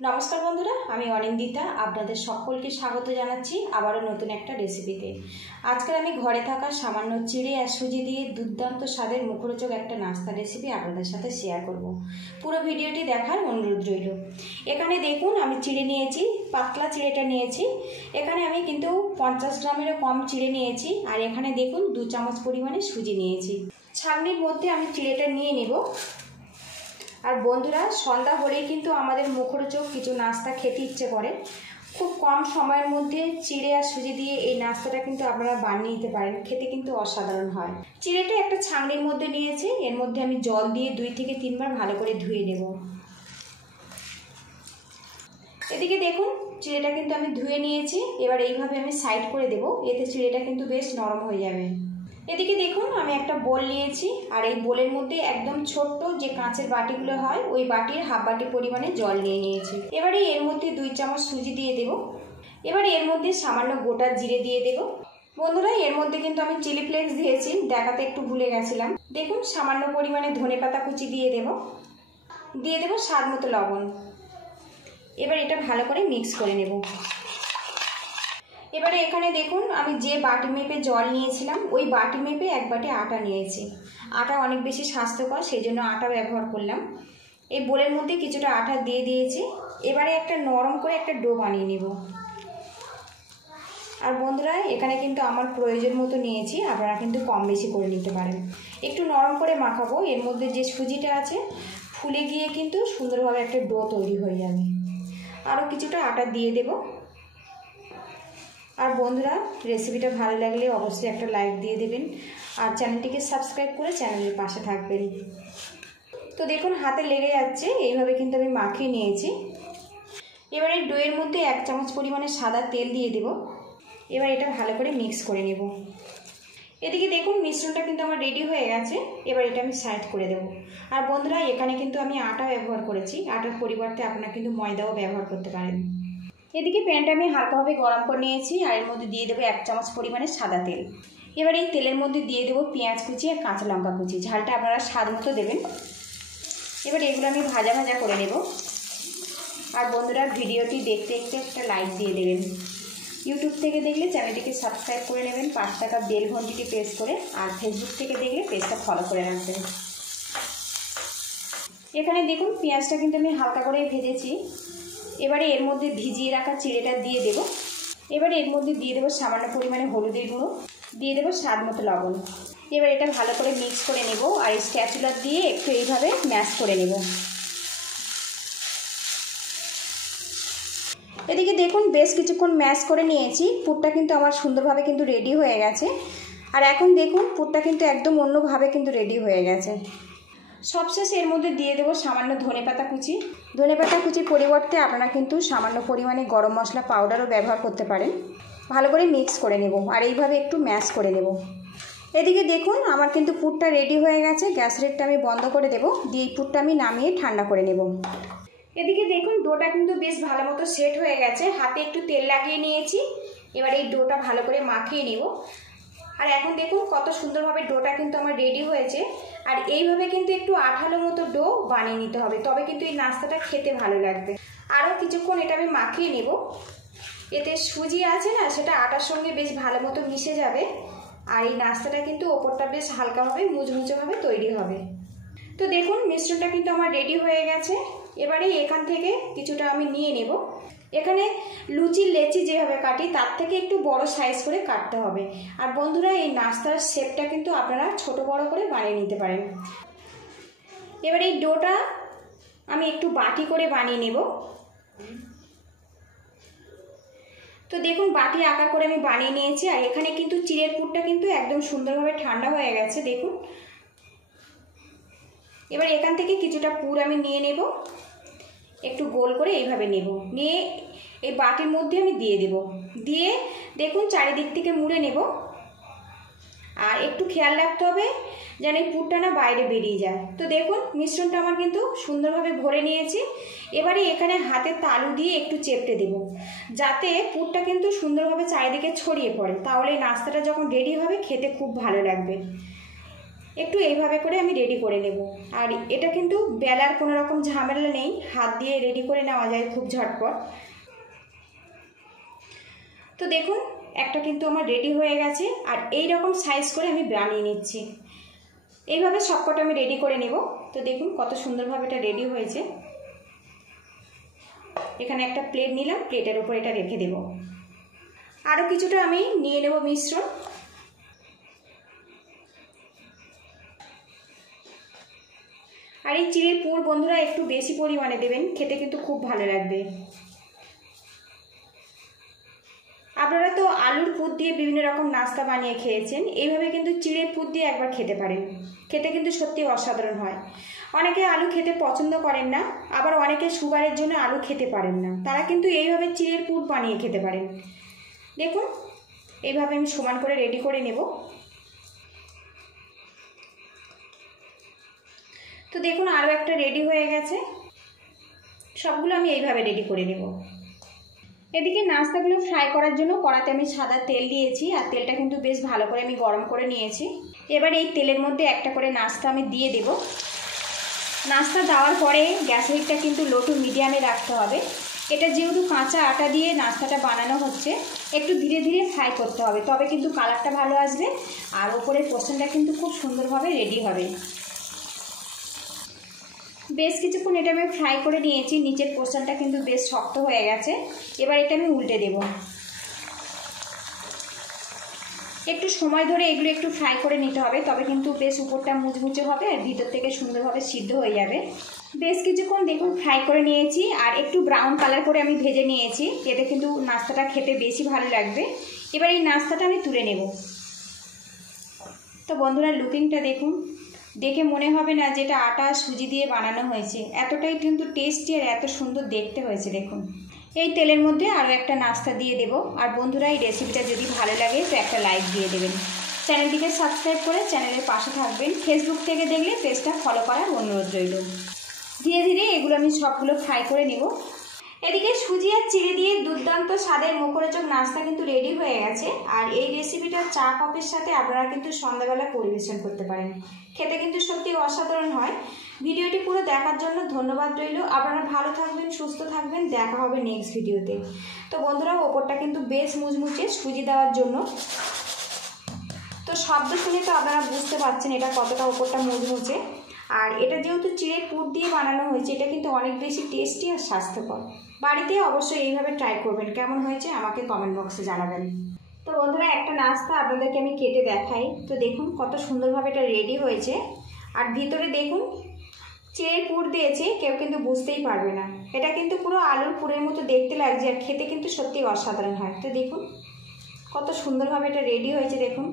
नमस्कार बंधुरा आमी अनिंदिता आपनादेर सकलके स्वागत जानाच्छि आबारो नतून एकटा रेसिपिते। आजकेर आमी घरे थाका सामान्य चिड़े और सुजी दिए दुर्दान्त स्वादेर मुखरोचक एकटा नास्ता रेसिपि आपनादेर साथे शेयर करब। पुरो भिडियोटी देखार अनुरोध रइल। एखाने देखुन आमी चिड़े नियेछि, पातला चिड़ेटा नियेछि। एखाने आमी किन्तु 50 ग्रामेरो कम चिड़े नियेछि और एखाने देखुन 2 चामच परिमाणे सुजी नियेछि। छागनिर मध्य आमी चिड़ेटा निये नेब। और बंधुरा सन्ध्या हलेই কিন্তু আমাদের মুখরোচক কিছু নাস্তা খেতে ইচ্ছে করে। খুব কম সময়ের মধ্যে চিড়ে আর সুজি দিয়ে এই নাস্তাটা কিন্তু আপনারা বানিয়ে নিতে পারেন, খেতে কিন্তু অসাধারণ হয়। চিড়েটা একটা ছাঁকনির মধ্যে নিয়েছি, এর মধ্যে আমি জল দিয়ে 2 থেকে 3 বার ভালো করে ধুয়ে নেব। এদিকে দেখুন চিড়েটা কিন্তু আমি ধুয়ে নিয়েছি, এবার এইভাবে আমি সাইড করে দেব, এতে চিড়েটা কিন্তু বেশ নরম হয়ে যাবে। এদিকে দেখুন আমি একটা বোল নিয়েছি আর এই বোলের মধ্যে একদম ছোট্ট যে কাঁচের বাটিগুলো হয় ওই বাটির হাফ বাটি পরিমাণে জল নিয়ে নিয়েছি। এবারে এর মধ্যে 2 চামচ সুজি দিয়ে দেব। এবারে এর মধ্যে সামান্য গোটা জিরে দিয়ে দেব। বন্ধুরা এর মধ্যে কিন্তু আমি চিলি ফ্লেক্স দিয়েছি, দেখাতে একটু ভুলে গেছিলাম। দেখুন সামান্য পরিমাণে ধনেপাতা কুচি দিয়ে দেব। দিয়ে দেব স্বাদ মতো লবণ। এবার এটা ভালো করে মিক্স করে নেব। এবারে এখানে দেখুন আমি যে বাটি মেপে জল নিয়েছিলাম ওই বাটি মেপে 1 বাটি আটা নিয়েছি। আটা অনেক বেশি স্বাস্থ্যকর, সেই জন্য আটা ব্যবহার করলাম। এই বোলের মধ্যে কিছুটা আটা দিয়ে দিয়েছি। এবারে একটা নরম করে একটা ডো বানিয়ে নেব। আর বন্ধুরা এখানে কিন্তু আমার প্রয়োজন মতো নিয়েছি, আপনারা কিন্তু কম বেশি করে নিতে পারেন। একটু নরম করে মাখাবো, এর মধ্যে যে সুজিটা আছে ফুলে গিয়ে কিন্তু সুন্দরভাবে একটা ডো তৈরি হয়ে যাবে। আরও কিছুটা আটা দিয়ে দেব। আর বন্ধুরা রেসিপিটা ভালো লাগলে অবশ্যই একটা লাইক দিয়ে দেবেন আর চ্যানেলটিকে সাবস্ক্রাইব করে চ্যানেলের পাশে থাকবেন। তো দেখুন হাতে লেগে যাচ্ছে, এইভাবে কিন্তু আমি মাখিয়ে নিয়েছি। এবারে ডোয়ের মধ্যে 1 চামচ পরিমাণে সাদা তেল দিয়ে দেব। এবার এটা ভালো করে মিক্স করে নেব। এদিকে দেখুন মিশ্রণটা কিন্তু আমার রেডি হয়ে গেছে। এবার এটা আমি সাইড করে দেব। আর বন্ধুরা এখানে কিন্তু আমি আটা ব্যবহার করেছি, আটার পরিবর্তে আপনারা কিন্তু ময়দাও ব্যবহার করতে পারেন। এদিকে প্যানটা আমি হালকাভাবে গরম করে নিয়েছি আর এর মধ্যে দিয়ে দেবো 1 চামচ পরিমাণে সাদা তেল। এবার এই তেলের মধ্যে দিয়ে দেবো পেঁয়াজ কুচি আর কাঁচা লঙ্কা কুচি, ঝালটা আপনারা স্বাদ মতো দেবেন। এবার এগুলো আমি ভাজা ভাজা করে নেব। আর বন্ধুরা ভিডিওটি দেখতে দেখতে একটা লাইক দিয়ে দেবেন। ইউটিউব থেকে দেখলে চ্যানেলটিকে সাবস্ক্রাইব করে নেবেন, পাশে থাকা বেল ঘন্টিটি প্রেস করে, আর ফেসবুক থেকে দেখলে পেজটা ফলো করে রাখবেন। এখানে দেখুন পেঁয়াজটা কিন্তু আমি হালকা করে ভেজেছি। এবারে এর মধ্যে ভিজিয়ে রাখা চিড়েটা দিয়ে দেব। এবারে এর মধ্যে দিয়ে দেবো সামান্য পরিমাণে হলুদের গুঁড়ো, দিয়ে দেবো স্বাদ মতো লবণ। এবার এটা ভালো করে মিক্স করে নেব আর স্প্যাচুলা দিয়ে একটু এইভাবে ম্যাশ করে নেব। এদিকে দেখুন বেশ কিছুক্ষণ ম্যাশ করে নিয়েছি, পুরটা কিন্তু আমার সুন্দরভাবে কিন্তু রেডি হয়ে গেছে। আর এখন দেখুন পুরটা কিন্তু একদম অন্যভাবে কিন্তু রেডি হয়ে গেছে। সবশেষে এর মধ্যে দিয়ে দেবো সামান্য ধনেপাতা কুচি। ধনেপাতা কুচির পরিবর্তে আপনারা কিন্তু সামান্য পরিমাণে গরম মশলা পাউডারও ব্যবহার করতে পারেন। ভালো করে মিক্স করে নেব আর এইভাবে একটু ম্যাশ করে নেব। এদিকে দেখুন আমার কিন্তু পুরটা রেডি হয়ে গেছে। গ্যাস রেটটা আমি বন্ধ করে দেব, দিয়ে এই পুরটা আমি নামিয়ে ঠান্ডা করে নেব। এদিকে দেখুন ডোটা কিন্তু বেশ ভালো মতো সেট হয়ে গেছে, হাতে একটু তেল লাগিয়ে নিয়েছি। এবার এই ডোটা ভালো করে মাখিয়ে নেব। আর এখন দেখুন কত সুন্দরভাবে ডোটা কিন্তু আমার রেডি হয়েছে। আর এইভাবে কিন্তু একটু আঠালো মতো ডো বানিয়ে নিতে হবে, তবে কিন্তু এই নাস্তাটা খেতে ভালো লাগবে। আরও কিছুক্ষণ এটা আমি মাখিয়ে নেব। এতে সুজি আছে না, সেটা আটার সঙ্গে বেশ ভালো মতো মিশে যাবে। আর এই নাস্তাটা কিন্তু ওপরটা বেশ হালকাভাবে মুচমুচেভাবে তৈরি হবে। তো দেখুন মিশ্রণটা কিন্তু আমার রেডি হয়ে গেছে। এবারে এখান থেকে কিছুটা আমি নিয়ে নেব। এখানে লুচির লেচি যেভাবে কাটি তার থেকে একটু বড় সাইজ করে কাটতে হবে। আর বন্ধুরা এই নাস্তার শেপটা কিন্তু আপনারা ছোট বড় করে বানিয়ে নিতে পারেন। এবার এই ডোটা আমি একটু বাটি করে বানিয়ে নেব। তো দেখুন বাটি আকার করে আমি বানিয়ে নিয়েছি। আর এখানে কিন্তু চিড়ের পুরটা কিন্তু একদম সুন্দরভাবে ঠান্ডা হয়ে গেছে দেখুন। এবার এখান থেকে কিছুটা পুর আমি নিয়ে নেব, একটু গোল করে এইভাবে নেব, নিয়ে এই বাটির মধ্যে আমি দিয়ে দেব। দিয়ে দেখুন চারিদিক থেকে মুড়ে নেব। আর একটু খেয়াল রাখতে হবে যেন এই পুরটা না বাইরে বেরিয়ে যায়। তো দেখুন মিশ্রণটা আমার কিন্তু সুন্দরভাবে ভরে নিয়েছি। এবারে এখানে হাতের তালু দিয়ে একটু চেপটে দেব, যাতে পুরটা কিন্তু সুন্দরভাবে চারিদিকে ছড়িয়ে পড়ে, তাহলে এই নাস্তাটা যখন রেডি হবে খেতে খুব ভালো লাগবে। একটু এইভাবে করে আমি রেডি করে নেব। আর এটা কিন্তু বেলার কোনো রকম ঝামেলা নেই, হাত দিয়ে রেডি করে নেওয়া যায় খুব ঝটপট। তো দেখুন একটা কিন্তু আমার রেডি হয়ে গেছে। আর এই রকম সাইজ করে আমি বানিয়ে নিচ্ছি। এইভাবে সবকটা আমি রেডি করে নেব। তো দেখুন কত সুন্দরভাবে এটা রেডি হয়েছে। এখানে একটা প্লেট নিলাম, প্লেটের উপর এটা রেখে দেব। আরও কিছুটা আমি নিয়ে নেব মিশ্রণ। আর এই চিড়ের পুর বন্ধুরা একটু বেশি পরিমাণে দেবেন, খেতে কিন্তু খুব ভালো লাগবে। আপনারা তো আলুর পুর দিয়ে বিভিন্ন রকম নাস্তা বানিয়ে খেয়েছেন, এইভাবে কিন্তু চিড়ের পুর দিয়ে একবার খেতে পারেন, খেতে কিন্তু সত্যি অসাধারণ হয়। অনেকে আলু খেতে পছন্দ করেন না, আবার অনেকে সুগারের জন্য আলু খেতে পারেন না, তারা কিন্তু এইভাবে চিড়ের পুর বানিয়ে খেতে পারেন। দেখুন এইভাবে আমি সমান করে রেডি করে নেব। তো দেখুন আরও একটা রেডি হয়ে গেছে। সবগুলো আমি এইভাবে রেডি করে নেব। এদিকে নাস্তাগুলো ফ্রাই করার জন্য কড়াতে আমি সাদা তেল দিয়েছি, আর তেলটা কিন্তু বেশ ভালো করে আমি গরম করে নিয়েছি। এবার এই তেলের মধ্যে একটা করে নাস্তা আমি দিয়ে দেব। নাস্তা দেওয়ার পরে গ্যাসের হিটটা কিন্তু লো টু মিডিয়ামে রাখতে হবে। এটা যেহেতু কাঁচা আটা দিয়ে নাস্তাটা বানানো হচ্ছে, একটু ধীরে ধীরে ফ্রাই করতে হবে, তবে কিন্তু কালারটা ভালো আসবে আর ওপরের পোর্শনটা কিন্তু খুব সুন্দরভাবে রেডি হবে। বেশ কিছুক্ষণ এটা আমি ফ্রাই করে নিয়েছি, নিচের পোর্শনটা কিন্তু বেশ শক্ত হয়ে গেছে। এবার এটা আমি উল্টে দেব। একটু সময় ধরে এগুলো একটু ফ্রাই করে নিতে হবে, তবে কিন্তু বেশ উপরটা মুচমুচে হবে আর ভিতর থেকে সুন্দরভাবে সিদ্ধ হয়ে যাবে। বেশ কিছুক্ষণ দেখুন ফ্রাই করে নিয়েছি, আর একটু ব্রাউন কালার করে আমি ভেজে নিয়েছি, এতে কিন্তু নাস্তাটা খেতে বেশি ভালো লাগবে। এবার এই নাস্তাটা আমি তুলে নেব। তো বন্ধুরা লুকিংটা দেখুন, দেখে মনে হবে না যেটা আটা সুজি দিয়ে বানানো হয়েছে, এতটাই কিন্তু টেস্টি আর এত সুন্দর দেখতে হয়েছে। দেখুন এই তেলের মধ্যে আরও একটা নাস্তা দিয়ে দেব। আর বন্ধুরা এই রেসিপিটা যদি ভালো লাগে তো একটা লাইক দিয়ে দেবেন, চ্যানেলটিকে সাবস্ক্রাইব করে চ্যানেলের পাশে থাকবেন। ফেসবুক থেকে দেখলে পেজটা ফলো করার অনুরোধ রইল। ধীরে ধীরে এগুলো আমি সবগুলো ফ্রাই করে নেব। এদিকে সুজি আর চিড়ে দিয়ে দুর্দান্ত স্বাদের মুখরোচক নাস্তা কিন্তু রেডি হয়ে গেছে। আর এই রেসিপিটা চা কফির সাথে আপনারা কিন্তু সন্ধ্যাবেলা পরিবেশন করতে পারেন, খেতে কিন্তু সত্যি অসাধারণ হয়। ভিডিওটি পুরো দেখার জন্য ধন্যবাদ রইল। আপনারা ভালো থাকবেন, সুস্থ থাকবেন, দেখা হবে নেক্সট ভিডিওতে। তো বন্ধুরা ওপরটা কিন্তু বেশ মুচমুচে সুজি দেওয়ার জন্য, তো শব্দ শুনে তো আপনারা বুঝতে পারছেন এটা কতটা ওপরটা মুচমুচে। আর এটা যেহেতু চিড়ের পুর দিয়ে বানানো হয়েছে, এটা কিন্তু অনেক বেশি টেস্টি আর স্বাস্থ্যকর। বাড়িতে অবশ্যই এইভাবে ট্রাই করবেন, কেমন হয়েছে আমাকে কমেন্ট বক্সে জানাবেন। তো বন্ধুরা একটা নাস্তা আপনাদেরকে আমি কেটে দেখাই। তো দেখুন কত সুন্দরভাবে এটা রেডি হয়েছে। আর ভিতরে দেখুন চিড়ের পুর দিয়েছে, কেউ কিন্তু বুঝতেই পারবে না। এটা কিন্তু পুরো আলুর পুরের মতো দেখতে লাগছে, আর খেতে কিন্তু সত্যি অসাধারণ হয়। তো দেখুন কত সুন্দরভাবে এটা রেডি হয়েছে। দেখুন